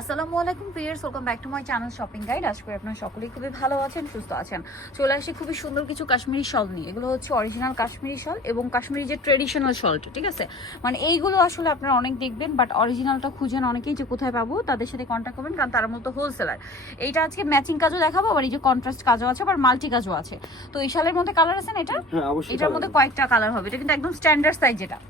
আসসালামু আলাইকুম viewers, welcome back to my channel shopping guide. আশা করি আপনারা সকলেই খুবই ভালো আছেন, সুস্থ আছেন। চলে আসি খুবই সুন্দর কিছু কাশ্মীরি শল নিয়ে। এগুলো হচ্ছে অরিজিনাল কাশ্মীরি শল এবং কাশ্মীরি যে ট্রেডিশনাল শলটা, ঠিক আছে? মানে এইগুলো আসলে আপনারা অনেক দেখবেন, বাট অরিজিনালটা খুঁজেন অনেকেই, যে কোথায় পাবো তাদের সাথে কন্ট্যাক্ট করবেন, কারণ তারা মূলত হোলসেলার। এইটা আজকে ম্যাচিং কাজও দেখাবো, আবার এই যে কন্ট্রাস্ট কাজও আছে, আবার মাল্টি কাজও আছে। তো এই শালের মধ্যে কালার আছে না? এটার মধ্যে কয়েকটা কালার হবে। এটা কিন্তু একদম স্ট্যান্ডার্ড সাইজ। এটা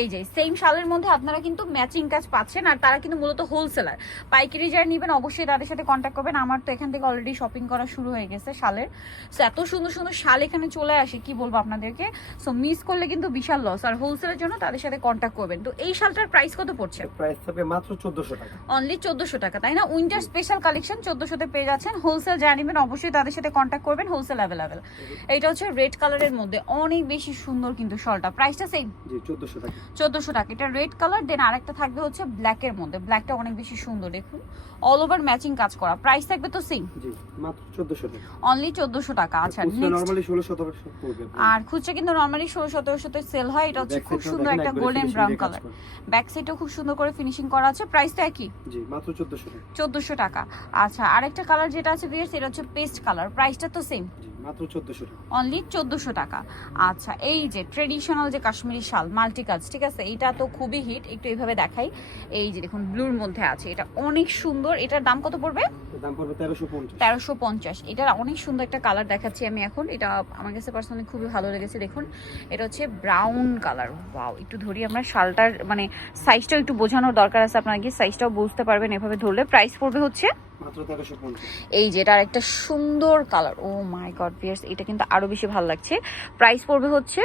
এই যে সেম শালের মধ্যে আপনারা কিন্তু ম্যাচিং কাজ পাচ্ছেন, আর তারা কিন্তু মূলত হোলসেলার। পাইকারি যারা নেবেন অবশ্যই তাদের সাথে কন্ট্যাক্ট করবেন। আমার তো এখান থেকে অলরেডি শপিং করা শুরু হয়ে গেছে শালের। সো এত সুন্দর সুন্দর শাল এখানে চলে আসে, কি বলবো আপনাদেরকে। সো মিস করলে কিন্তু বিশাল লস। আর হোলসেলের জন্য তাদের সাথে কন্ট্যাক্ট করবেন। তো এই শালটার প্রাইস কত পড়ছে? প্রাইস থাকবে মাত্র 1400 টাকা। অনলি 1400 টাকা, তাই না? উইন্টার স্পেশাল কালেকশন 1400 তে পেয়ে যাচ্ছেন। হোলসেল যারা নেবেন অবশ্যই তাদের সাথে কন্ট্যাক্ট করবেন, হোলসেল অ্যাভেলেবেল। এটা হচ্ছে রেড কালারের মধ্যে, অনেক বেশি সুন্দর কিন্তু শালটা। প্রাইসটা সেম, জি 1400 টাকা। 1400 টাকা। এটা রেড কালার। দেন আরেকটা থাকবে হচ্ছে ব্ল্যাকের মধ্যে। ব্ল্যাকটা অনেক বেশি সুন্দর, দেখুন অল ওভার ম্যাচিং কাজ করা। প্রাইস থাকবে তো সেম, জি মাত্র 1400 টাকা। অনলি 1400 টাকা। আচ্ছা নরমালি 1600 পড়বে। আর খুচরা কিন্তু নরমালি 1600-1700 তে সেল হয়। এটা হচ্ছে খুব সুন্দর একটা গোল্ডেন ব্রাউন কালার। ব্যাক সাইডেও খুব সুন্দর করে ফিনিশিং করা আছে। প্রাইসটা একই, জি মাত্র 1400 টাকা। 1400 টাকা। আচ্ছা, আরেকটা কালার যেটা আছে ভিউয়ার্স, এটা হচ্ছে পেস্ট কালার। প্রাইসটা তো সেম, মাত্র 1400 টাকা। অনলি 1400 টাকা। আচ্ছা, এই যে ট্রেডিশনাল যে কাশ্মীরি শাল মাল্টি কাজ, ঠিক আছে? এটা তো খুবই হিট। একটু এইভাবে দেখাই। এই যে দেখুন ব্লুর মধ্যে আছে, এটা অনেক সুন্দর। এটার দাম কত পড়বে? দাম পড়বে 1350। 1350। এটার অনেক সুন্দর একটা কালার দেখাচ্ছি আমি এখন। এটা আমার কাছে পার্সোনালি খুবই ভালো লেগেছে। দেখুন এটা হচ্ছে ব্রাউন কালার। ওয়াও, একটু ধরি আমরা শালটার, মানে সাইজটাও একটু বোঝানোর দরকার আছে আপনার, কি সাইজটাও বুঝতে পারবেন এভাবে ধরলে। প্রাইস পড়বে হচ্ছে মাত্র 1350। এই যে এটা আরেকটা সুন্দর কালার। ও মাই গড ভিউয়ার্স, এটা কিন্তু আরো বেশি ভালো লাগছে। প্রাইস পড়বে হচ্ছে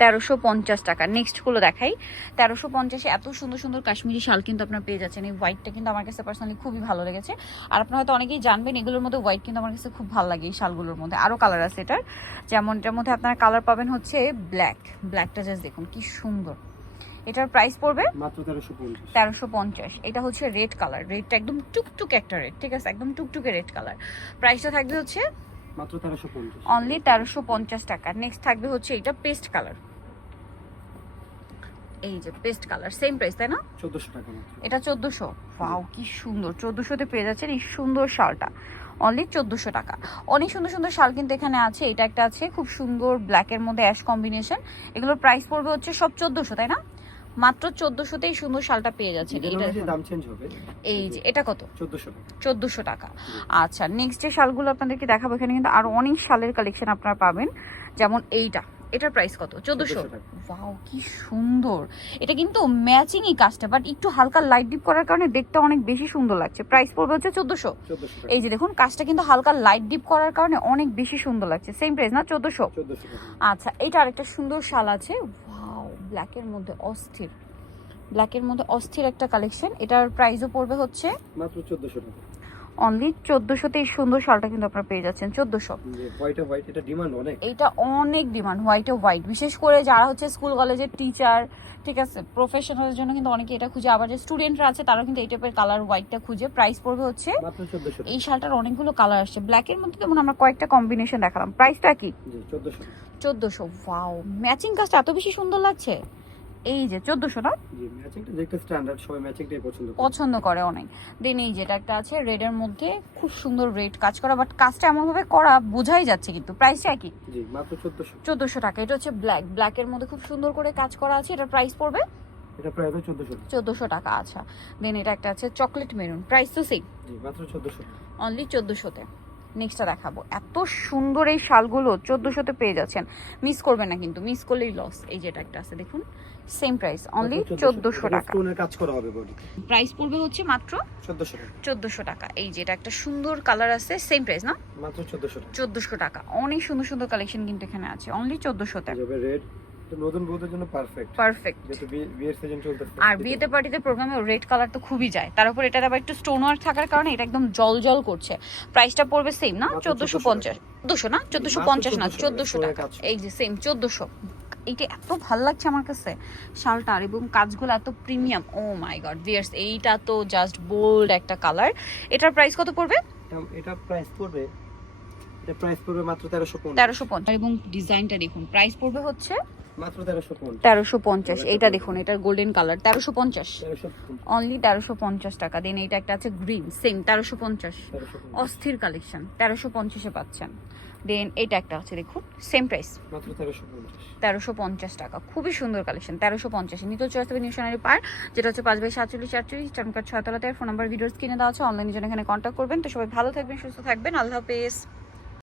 1350 টাকা। নেক্সট গুলো দেখাই। 1350-এ এত সুন্দর সুন্দর কাশ্মীরি শাল কিন্তু আপনারা পেয়ে যাচ্ছেন। এই হোয়াইটটা কিন্তু আমার কাছে পার্সোনালি খুবই ভালো লেগেছে। আর আপনারা হয়তো অনেকেই জানবেন এগুলোর মধ্যে হোয়াইট কিন্তু আমার কাছে খুব ভালো লাগে। এই শালগুলোর মধ্যে আরো কালার আছে এটার, যেমন এটার মধ্যে আপনারা কালার পাবেন হচ্ছে ব্ল্যাক। ব্ল্যাকটা জাস্ট দেখুন কি সুন্দর। এটার প্রাইস পড়বে মাত্র 1350। 1350। এটা হচ্ছে রেড কালার। রেডটা একদম টুকটুকে একটা রেড, ঠিক আছে? একদম টুকটুকে রেড কালার। প্রাইসটা থাকবে হচ্ছে মাত্র 1350। অনলি 1350 টাকা। নেক্সট থাকবে হচ্ছে এটা পেস্ট কালার। এই যে পেস্ট কালার, সেম প্রাইস, তাই না? 1400 টাকা মাত্র। এটা 1400। ওয়াও কি সুন্দর। 1400 তে পেয়ে যাচ্ছেন এই সুন্দর শালটা, অনলি 1400 টাকা। অনেক সুন্দর সুন্দর শাল কিন্তু এখানে আছে। এটা একটা আছে খুব সুন্দর ব্ল্যাকের মধ্যে অ্যাশ কম্বিনেশন। এগুলোর প্রাইস পড়বে হচ্ছে সব 1400, তাই না? মাত্র 1400-তেই সুন্দর শালটা পেয়ে যাচ্ছেন। এইটা দাম চেঞ্জ হবে। এই যে এটা কত? 1400 টাকা। 1400 টাকা। আচ্ছা, নেক্সট যে শালগুলো আপনাদেরকে দেখাবো, এখানে কিন্তু আরো অনেক শালের কালেকশন আপনারা পাবেন। যেমন এইটা, এটার প্রাইস কত? 1400। ওয়াও কি সুন্দর। এটা কিন্তু ম্যাচিংই কাজটা, বাট একটু হালকা লাইট ডিপ করার কারণে দেখতে অনেক বেশি সুন্দর লাগছে। প্রাইস পড়বে হচ্ছে 1400। এই যে দেখুন কাজটা কিন্তু হালকা লাইট ডিপ করার কারণে অনেক বেশি সুন্দর লাগছে। সেম প্রাইস না? 1400। আচ্ছা, এটা আরেকটা সুন্দর শাল আছে। ওয়াও, ব্ল্যাকের মধ্যে অস্থির। ব্ল্যাকের মধ্যে অস্থির একটা কালেকশন। এটার প্রাইসও পড়বে হচ্ছে মাত্র 1400 টাকা। অনলি 1400-তে এই সুন্দর শালটা কিন্তু আপনারা পেয়ে যাচ্ছেন 1400। হোয়াইট এটা ডিমান্ড অনেক। এটা অনেক ডিমান্ড, হোয়াইট। বিশেষ করে যারা হচ্ছে স্কুল কলেজের টিচার, ঠিক আছে, প্রফেশনালের জন্য কিন্তু অনেকে এটা খুঁজে। আবার যে স্টুডেন্টরা আছে তারাও কিন্তু এই টাইপের কালার হোয়াইটটা খুঁজে। প্রাইস পড়বে হচ্ছে মাত্র 1400। এই শালটার অনেকগুলো কালার আসছে। ব্ল্যাকের মধ্যে যেমন আমরা কয়েকটা কম্বিনেশন দেখালাম। প্রাইসটা কি? জি 1400। 1400। ওয়াও, ম্যাচিং কাজটা এত বেশি সুন্দর লাগছে। এই যে 1400 না? জি ম্যাচিংটা যেটা স্ট্যান্ডার্ড, সবাই ম্যাচিংটাই পছন্দ করে অনেক। দেন এই যেটা একটা আছে রেডের মধ্যে, খুব সুন্দর রেড কাজ করা, বাট কাজটা এমন ভাবে করা বোঝাই যাচ্ছে, কিন্তু প্রাইসটা কি? জি মাত্র 1400। 1400 টাকা। এটা হচ্ছে ব্ল্যাকের মধ্যে খুব সুন্দর করে কাজ করা আছে। এটার প্রাইস পড়বে এটা প্রায় 1400। 1400 টাকা। আচ্ছা, দেন এটা একটা আছে চকলেট মেরুন। প্রাইস তো সেম, জি মাত্র 1400। অনলি 1400-তে। নেক্সটটা দেখাবো। এত সুন্দর এই শালগুলো 1400-তে পেয়ে যাচ্ছেন। মিস করবেন না, কিন্তু মিস করলেই লস। এই যেটা একটা আছে দেখুন, সেম প্রাইস, অনলি 1400 টাকা। স্টোনের কাজ করা হবে বডি। প্রাইস পড়বে হচ্ছে মাত্র 1400 টাকা। 1400 টাকা। এই যেটা একটা সুন্দর কালার আছে, সেম প্রাইস না? মাত্র 1400 টাকা। 1400 টাকা। অনেক সুন্দর সুন্দর কালেকশন কিন্তু এখানে আছে, অনলি 1400-তে। যাবে রেড, তো নতুন বউদের জন্য পারফেক্ট। যেহেতু বিয়ের সিজন চলতেছে, আর বিয়েতে পার্টিতে প্রোগ্রামে রেড কালার তো খুবই যায়। তার উপর এটা আবার একটু স্টোন ওয়ার্ক থাকার কারণে এটা একদম জল করছে। প্রাইসটা পড়বে সেম না? 1450। 1400 না? 1450 না, 1400 টাকা। এই যে সেম 1400। এইটা এত ভালো লাগছে আমার কাছে শালটার, এবং কাজগুলো এত প্রিমিয়াম। ও মাই গড ভিউয়ার্স, এইটা তো জাস্ট বোল্ড একটা কালার। এটার প্রাইস কত পড়বে? এটা প্রাইস পড়বে মাত্র 1350। 1350। এবং ডিজাইনটা দেখুন, প্রাইস পড়বে হচ্ছে মাত্র 1350 1350। এইটা দেখুন, এটার গোল্ডেন কালার 1350 1350 অনলি 1350 টাকা। দেন এইটা একটা আছে গ্রিন, সেম 1350, অস্থির কালেকশন 1350 এ পাচ্ছেন। দেন এটা একটা আছে দেখুন, সেম প্রাইস মাত্র 1350 1350 টাকা। খুবই সুন্দর কালেকশন 1350 এ। নিতে চলে আসবে নিউশনারি পার, যেটা হচ্ছে 5/47 চারমাকার 6 তলাতে। ফোন নাম্বার ভিডিওস কিনে দেওয়া আছে, অনলাইনে জন্য এখানে কন্ট্যাক্ট করবেন। তো সবাই ভালো থাকবেন, সুস্থ থাকবেন, আল্লাহ হাফেজ।